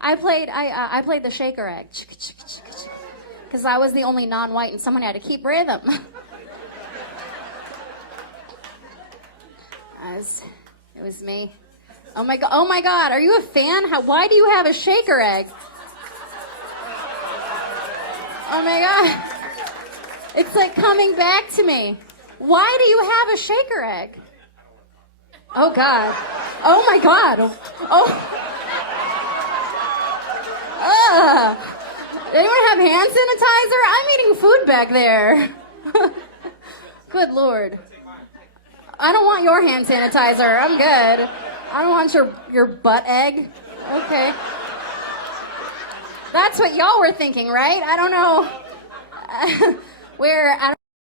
I played the shaker egg. Because I was the only non-white and someone had to keep rhythm. It was me. Oh my God, are you a fan? Why do you have a shaker egg? Oh my God. It's like coming back to me. Why do you have a shaker egg? Oh God. Oh my God. Oh. Anyone have hand sanitizer? I'm eating food back there. Good Lord. I don't want your hand sanitizer. I'm good. I don't want your butt egg. Okay. That's what y'all were thinking, right? I don't know. Where, I